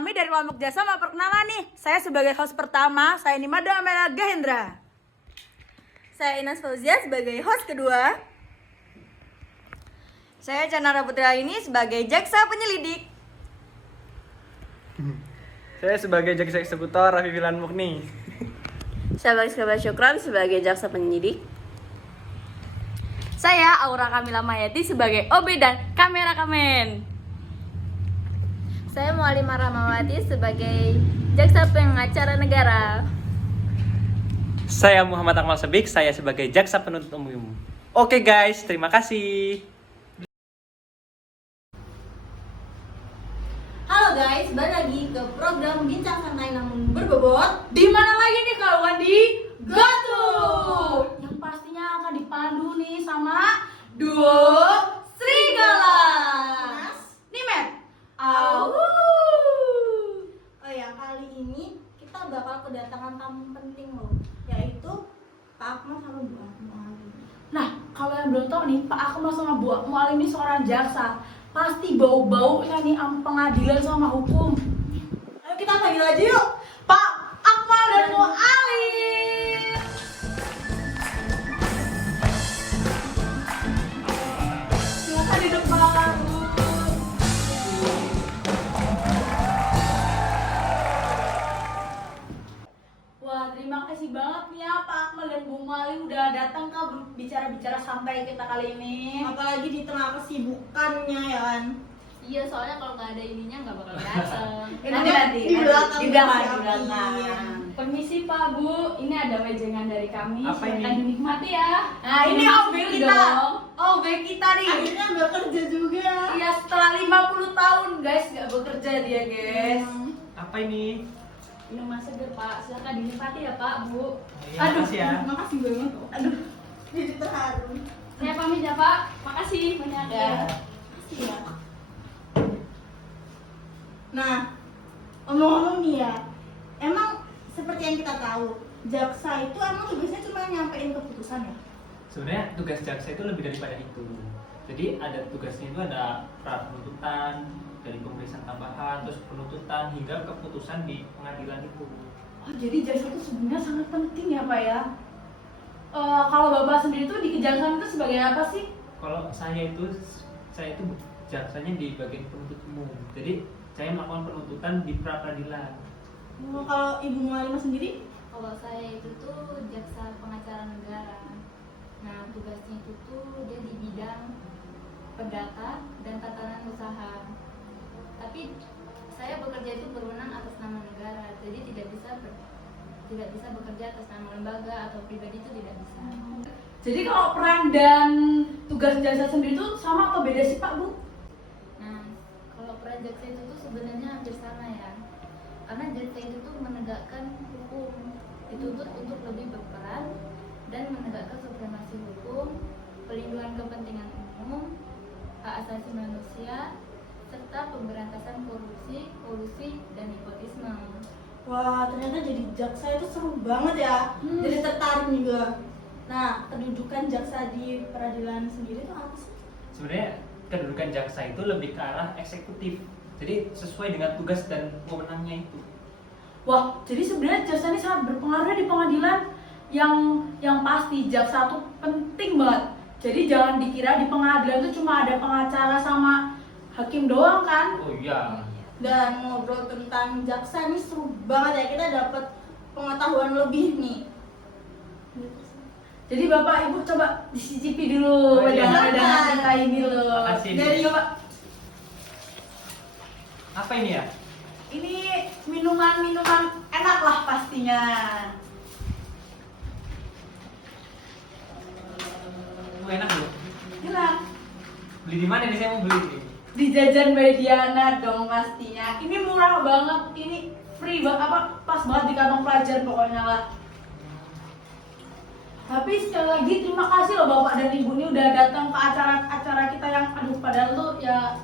kami dari Lombok Jasa mau perkenalan nih. Saya sebagai host pertama, saya Nimada Amela Gahendra. Saya Inas Fauzia sebagai host kedua. Saya Canara Putra ini sebagai jaksa penyelidik. Saya sebagai jaksa eksekutor Raffi Filan Mukni. Saya Baskaba Syukran sebagai jaksa penyidik. Saya Aura Kamila Mayati sebagai OB dan kamera kamen. Saya Mualimah Rahmawati sebagai jaksa pengacara negara. Saya Muhammad Akmal Sebik, saya sebagai jaksa penuntut umum. Oke guys, terima kasih. Halo guys, balik lagi ke program Bincang Santai Namun Berbobot. Di mana lagi nih kalau bukan di GoTo? Yang pastinya akan dipandu nih sama duo Serigala. Nimet. Au. Oh ya, kali ini kita bakal kedatangan tamu penting loh, yaitu Pak Akmal sama Bu Akmal. Nah, kalau yang belum tahu nih, Pak Akmal sama Bu Akmal ini seorang jaksa. Pasti bau-baunya nih pengadilan sama hukum. Ayo kita panggil aja yuk. Pak Akmal dan Bu Alim. Silakan di depan. Wah, terima kasih banget nih ya Pak Akmal dan Bu Alim udah datang ke bicara-bicara santai kita kali ini. Apalagi di tengah kesibukannya ya kan. Iya, soalnya kalau nggak ada ininya nggak bakal datang. Nanti di belakang di belakang, siapin. di belakang. Permisi Pak Bu, ini ada wejengan dari kami. Apa ini? Silakan dinikmati ya. Nah, ini OB kita. Dong. OB kita nih. Akhirnya nggak kerja juga. Iya, setelah 50 tahun guys nggak bekerja dia guys. Apa ini? Minuman seger Pak, silakan dinikmati ya Pak Bu. Aduh, makasih ya. Makasih banget. Aduh, jadi terharu. Saya pamit ya Pak, makasih banyak ya. Makasih ya. Nah, omong-omong nih ya, emang seperti yang kita tahu, jaksa itu emang tugasnya cuma nyampein keputusan ya? Sebenarnya tugas jaksa itu lebih daripada itu. Jadi ada tugasnya itu ada pra penuntutan, dari pemeriksaan tambahan, terus penuntutan hingga keputusan di pengadilan itu. Oh, jadi jaksa itu sebenarnya sangat penting ya Pak ya. Kalau Bapak sendiri tuh di kejaksaan itu sebagai apa sih? Kalau saya itu jaksanya di bagian penuntut umum. Jadi saya melakukan penuntutan di pra peradilan. Kalau Ibu Mualimah sendiri? Kalau saya itu tuh jaksa pengacara negara. Nah, tugasnya itu tuh dia di bidang perdata dan tatanan usaha. Tapi saya bekerja itu berwenang atas nama negara, jadi tidak bisa bekerja atas nama lembaga atau pribadi, itu tidak bisa. Jadi kalau peran dan tugas jaksa sendiri itu sama atau beda sih Pak Bu? Nah, kalau peran jaksa itu tuh sebenarnya hampir sama ya. Karena jaksa itu tuh menegakkan hukum, dituntut untuk lebih berperan dan menegakkan supremasi hukum, pelindungan kepentingan umum, hak asasi manusia, serta pemberantasan korupsi, kolusi, dan nepotisme. Wah, ternyata jadi jaksa itu seru banget ya. Jadi tertarik juga. Nah, kedudukan jaksa di peradilan sendiri itu apa sih? Sebenarnya kedudukan jaksa itu lebih ke arah eksekutif. Jadi sesuai dengan tugas dan wewenangnya itu. Wah, jadi sebenarnya jaksa ini sangat berpengaruh di pengadilan. Yang pasti jaksa itu penting banget. Jadi jangan dikira di pengadilan itu cuma ada pengacara sama hakim doang kan? Oh iya. Dan ngobrol tentang jaksa ini seru banget ya. Kita dapat pengetahuan lebih nih. Jadi Bapak Ibu coba dicicipi dulu Oh, iya. wejangan-wejangan kita ini loh. Makasih. Dari coba Apa ini ya? ini minuman enak lah pastinya. Enak loh. Enak. Beli di mana nih, saya mau beli nih? Di Jajan by Diana dong pastinya. Ini murah banget, ini free banget, pas banget di kantong pelajar pokoknya lah. Tapi sekali lagi terima kasih loh Bapak dan Ibu ini udah datang ke acara-acara kita yang aduh padahal tuh ya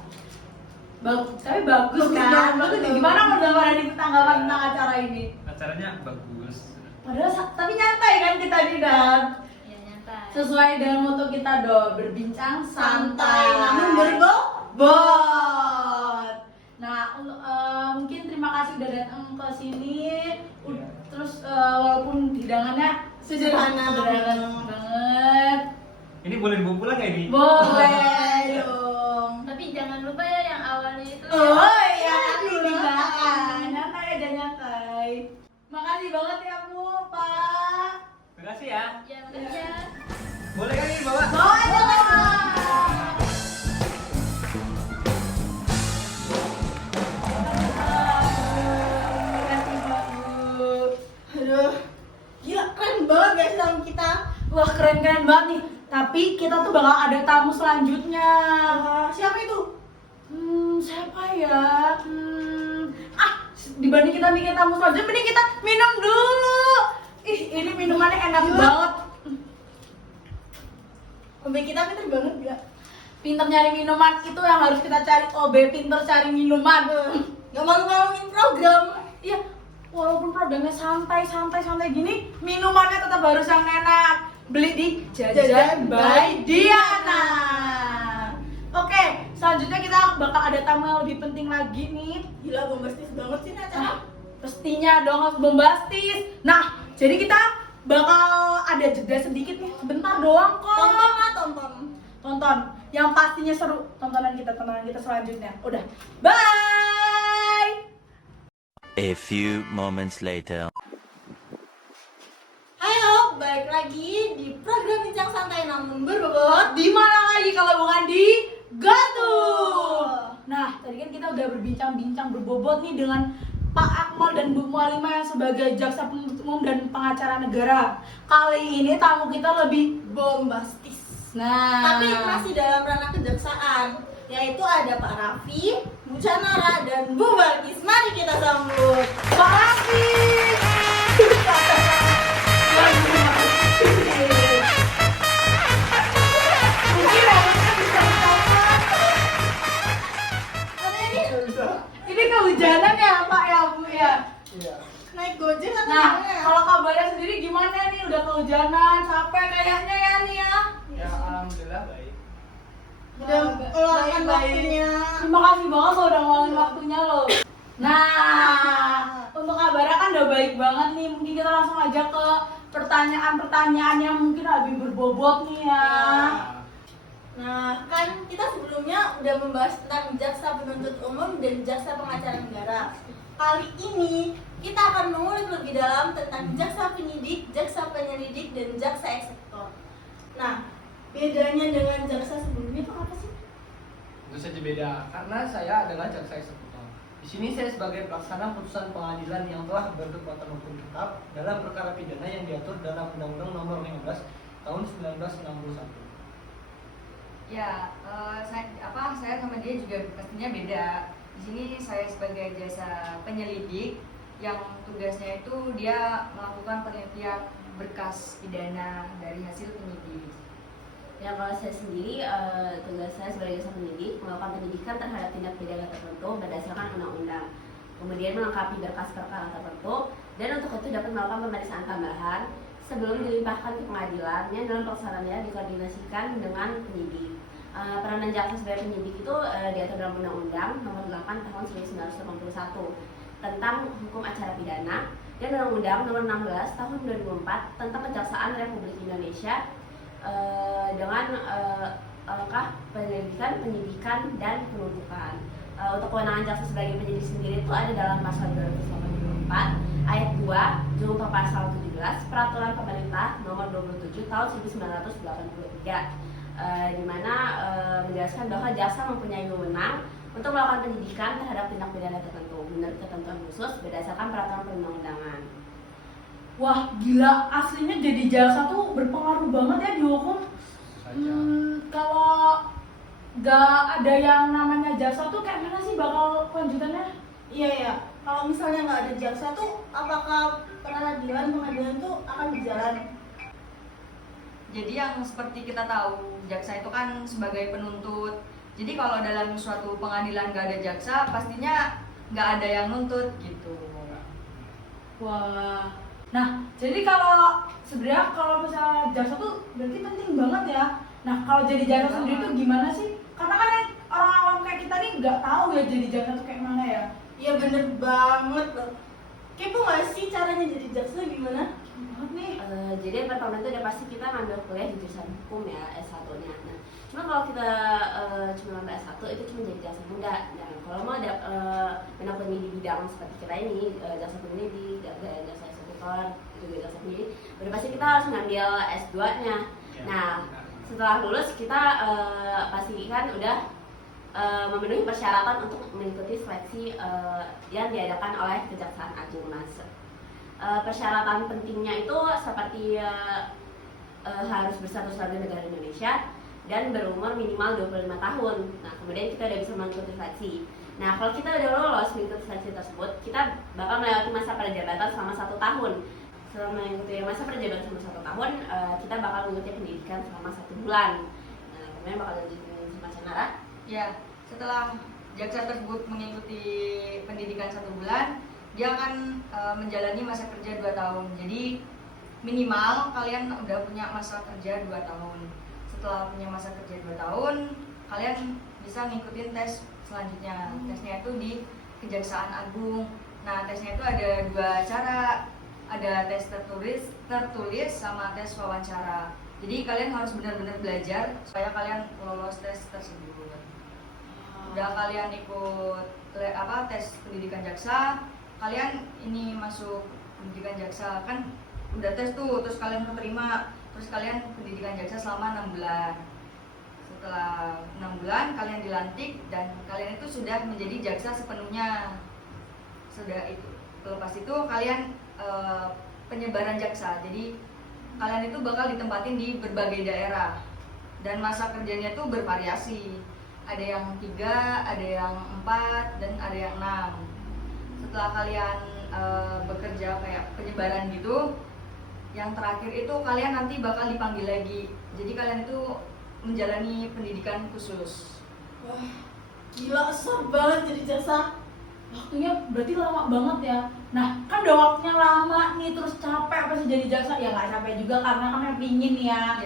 tapi bagus kan. Bagus ya. Gimana menurut dari tanggapan tentang acara ini? Acaranya bagus. Padahal tapi nyantai kan kita di Dan. Ya, nyantai. Sesuai dengan moto kita dong, berbincang santai Namun berbobot. bot. Nah, mungkin terima sudah datang ke sini. Terus walaupun hidangannya Sederhana banget. Ini boleh dibawa pulang nggak ini? Boleh. dong. Tapi jangan lupa ya yang awalnya itu. Oh iya, nyantai aja nyantai. Makasih banget ya Bu, Pak. Makasih ya. Ya, makasih ya. Boleh kan ini bawa? Bawa aja Pak. Makasih Pak Bu. Aduh, gila keren banget guys tamu kita. Wah keren-keren banget nih. Tapi kita tuh bakal ada tamu selanjutnya. Wah, siapa itu? Siapa ya? Dibanding kita bikin tamu selanjutnya, mending kita minum dulu. Ih, ini minumannya enak banget. OB kita pinter banget gak? Pinter nyari minuman itu yang harus kita cari. OB pinter cari minuman. Gak malu-maluin program. Iya, walaupun programnya santai gini, minumannya tetap harus yang enak. Beli di Jajan by Diana. Oke, selanjutnya kita bakal ada tamu yang lebih penting lagi nih. Gila bombastis banget sih acara. Pastinya dong harus bombastis. Nah, jadi kita bakal ada jeda sedikit nih, sebentar doang kok. Tonton. Yang pastinya seru tontonan kita selanjutnya. Udah, bye. A few moments later. Halo, balik lagi di program Bincang Santai namun berbobot. Di mana lagi kalau bukan di Gatu. Nah, tadi kan kita udah berbincang-bincang berbobot nih dengan Pak Akmal dan Bu Mualimah yang sebagai jaksa penuntut umum dan pengacara negara. Kali ini tamu kita lebih Bombastis. nah, Tapi masih dalam ranah kejaksaan, yaitu ada Pak Raffi, Bu Canara, dan Bu Balkis. Mari kita sambut. Pak Raffi. Mungkin rambutnya bisa dicopot. Ini kehujanan ya Pak ya Bu ya. Naik Gojek atau Nah, gimana? kalau kabarnya sendiri gimana nih? Udah kehujanan, capek kayaknya ya nih ya. Ya alhamdulillah baik. Udah meluangkan waktunya. Terima kasih banget lo udah ngeluangin waktunya lo. Nah, untuk kabarnya kan udah baik banget nih. Mungkin kita langsung aja ke pertanyaan-pertanyaan yang mungkin lebih berbobot nih ya. Nah, kan kita sebelumnya udah membahas tentang jaksa penuntut umum dan jaksa pengacara negara. Kali ini kita akan mengulik lebih dalam tentang jaksa penyidik, jaksa penyelidik, dan jaksa eksekutor. Nah, bedanya dengan jaksa sebelumnya itu apa sih? Tentu saja beda, karena saya adalah jaksa eksekutor. Di sini saya sebagai pelaksana putusan pengadilan yang telah berkekuatan hukum tetap dalam perkara pidana yang diatur dalam Undang-Undang Nomor 15 Tahun 1961. Ya, saya sama dia juga pastinya beda. Di sini saya sebagai jasa penyelidik yang tugasnya itu dia melakukan penelitian berkas pidana dari hasil penyidik. Ya kalau saya sendiri tugas saya sebagai jasa penyidik melakukan penyidikan terhadap tindak pidana tertentu berdasarkan undang-undang, kemudian melengkapi berkas perkara tertentu, dan untuk itu dapat melakukan pemeriksaan tambahan sebelum dilimpahkan ke pengadilannya dalam pelaksanaannya dikoordinasikan dengan penyidik. Peranan jaksa sebagai penyidik itu diatur dalam Undang-Undang Nomor 8 Tahun 1981 tentang hukum acara pidana dan Undang-Undang Nomor 16 Tahun 2004 tentang Kejaksaan Republik Indonesia dengan langkah penyelidikan, penyidikan, dan penuntutan. Untuk kewenangan jaksa sebagai penyidik sendiri itu ada dalam pasal 284 ayat 2 junto pasal 17 Peraturan Pemerintah Nomor 27 Tahun 1983 di mana menjelaskan bahwa jaksa mempunyai wewenang untuk melakukan penyidikan terhadap tindak pidana tertentu menurut ketentuan khusus berdasarkan peraturan perundang-undangan. Wah gila, aslinya jadi jaksa tuh berpengaruh banget ya di hukum. Kalau gak ada yang namanya jaksa tuh kayak mana sih bakal kelanjutannya? Iya ya. Kalau misalnya nggak ada jaksa tuh, apakah pengadilan tuh akan berjalan? Jadi yang seperti kita tahu, jaksa itu kan sebagai penuntut. Jadi kalau dalam suatu pengadilan nggak ada jaksa, pastinya nggak ada yang nuntut gitu. Wah. Nah, jadi kalau sebenarnya kalau misalnya jaksa tuh berarti penting banget ya. Nah, kalau jadi jaksa sendiri tuh gimana sih? Karena kan yang orang awam kayak kita nih nggak tahu ya jadi jaksa tuh kayak mana ya. Iya bener banget loh. Kepo gak sih caranya jadi jaksa gimana? Banget nih. Jadi yang pertama itu udah pasti kita ngambil kuliah di jurusan hukum ya, S1-nya. Nah, cuma kalau kita cuma ngambil S1 itu cuma jadi jaksa muda. Nah, kalau mau ada menekuni di bidang seperti kita ini, jaksa penyelidik, jaksa eksekutor, juga jaksa penyelidik, udah pasti kita harus ngambil S2-nya. Nah, setelah lulus kita pastikan udah memenuhi persyaratan untuk mengikuti seleksi yang diadakan oleh Kejaksaan Agung. Mas. Persyaratan pentingnya itu seperti harus berstatus warga negara Indonesia dan berumur minimal 25 tahun. Nah, kemudian kita udah bisa mengikuti seleksi. Nah, kalau kita udah lolos mengikuti seleksi tersebut, kita bakal melewati masa prajabatan selama 1 tahun. Selama mengikuti masa prajabatan selama 1 tahun, kita bakal mengikuti pendidikan selama 1 bulan. Nah, kemudian bakal lanjutin sama Cenara. Ya, setelah jaksa tersebut mengikuti pendidikan 1 bulan, dia akan menjalani masa kerja 2 tahun. Jadi minimal kalian udah punya masa kerja 2 tahun. Setelah punya masa kerja 2 tahun, kalian bisa ngikutin tes selanjutnya. Tesnya itu di Kejaksaan Agung. Nah, tesnya itu ada 2 cara. Ada tes tertulis sama tes wawancara. Jadi kalian harus benar-benar belajar supaya kalian lolos tes tersebut. Udah kalian ikut tes pendidikan jaksa, kalian ini masuk pendidikan jaksa kan udah tes tuh, terus kalian keterima, terus kalian pendidikan jaksa selama 6 bulan. Setelah 6 bulan kalian dilantik dan kalian itu sudah menjadi jaksa sepenuhnya. Sudah itu, lepas itu kalian penyebaran jaksa. Jadi kalian itu bakal ditempatin di berbagai daerah dan masa kerjanya tuh bervariasi. Ada yang 3, ada yang 4, dan ada yang 6. Setelah kalian bekerja kayak penyebaran gitu, yang terakhir itu kalian nanti bakal dipanggil lagi. Jadi kalian itu menjalani pendidikan khusus. Wah, gila seru banget jadi jaksa. Waktunya berarti lama banget ya. Nah, kan udah waktunya lama nih, terus capek apa sih jadi jaksa? Ya nggak capek juga karena kan yang pingin ya.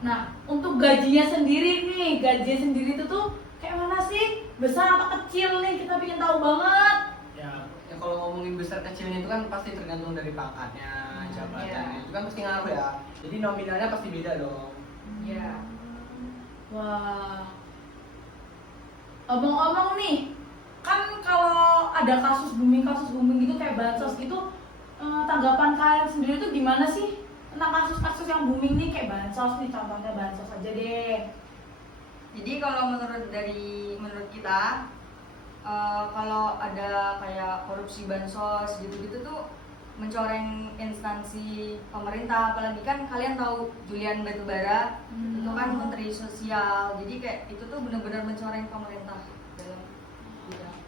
Nah, untuk gajinya sendiri nih, gajinya sendiri itu tuh kayak mana sih? Besar atau kecil nih? Kita pengen tahu banget. Ya kalau ngomongin besar kecilnya itu kan pasti tergantung dari pangkatnya, jabatannya. Itu kan pasti ngaruh ya. Jadi nominalnya pasti beda dong. Ya. Wah. Omong-omong nih, kan kalau ada kasus booming gitu kayak bansos gitu, tanggapan kalian sendiri tuh gimana sih tentang kasus-kasus yang booming nih kayak bansos nih, contohnya bansos aja deh. Jadi kalau menurut kita, kalau ada kayak korupsi bansos gitu-gitu tuh mencoreng instansi pemerintah. Apalagi kan kalian tahu Julian Batubara itu kan Menteri Sosial. Jadi kayak itu tuh benar-benar mencoreng pemerintah dalam bidang.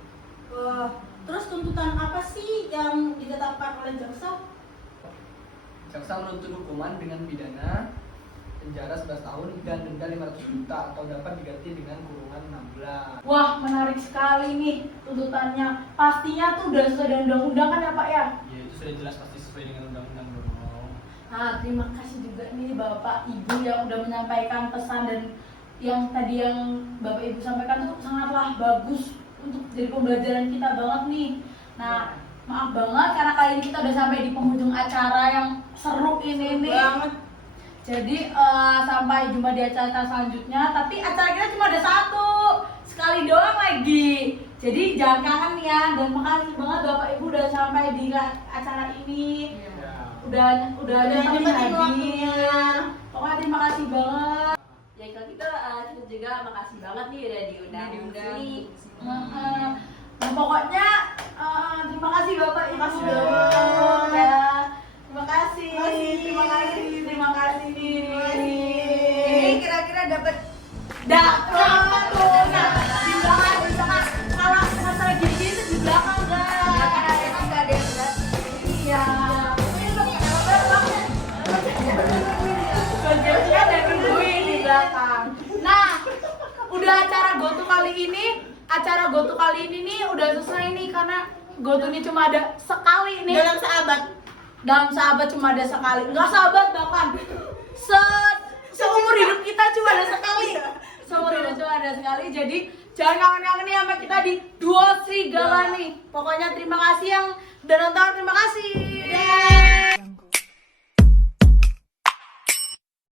Terus tuntutan apa sih yang ditetapkan oleh jaksa? Jaksa menuntut hukuman dengan pidana penjara 11 tahun dan denda 500 juta atau dapat diganti dengan kurungan 6 bulan. Wah, menarik sekali nih tuntutannya. Pastinya tuh udah sesuai dengan undang-undang kan ya Pak ya? Ya itu sudah jelas pasti sesuai dengan undang-undang dong. Nah, terima kasih juga nih Bapak Ibu yang udah menyampaikan pesan, dan yang tadi yang Bapak Ibu sampaikan tuh sangatlah bagus untuk jadi pembelajaran kita banget nih. Nah, maaf banget karena kali ini kita udah sampai di penghujung acara yang seru ini nih. Banget. Jadi sampai jumpa di acara selanjutnya. Tapi acara kita cuma ada 1 sekali doang lagi. Jadi jangan kangen ya. Dan makasih banget Bapak Ibu udah sampai di acara ini. Udah nyempetin hadir. Pokoknya terima kasih banget. Ya kalau gitu kita juga makasih banget nih udah diundang di sini. Nah, pokoknya terima kasih Bapak Ibu. Makasih banget. Ya. Terima kasih nih. Ini kira-kira dapat Dapat tuh. Nah, di belakang kalau masalah gini-gini tuh di belakang guys. ada yang berat. Iya. Bagiannya dari gue di belakang. Nah, udah acara GoTo kali ini nih udah selesai nih, karena GoTo ini cuma ada sekali nih. Dalam sahabat cuma ada sekali. Enggak sahabat bahkan. Seumur hidup kita cuma ada sekali. Seumur hidup cuma ada sekali. Jadi jangan kangen-kangen nih sama kita di Duo Serigala nih. Pokoknya terima kasih yang udah nonton, terima kasih.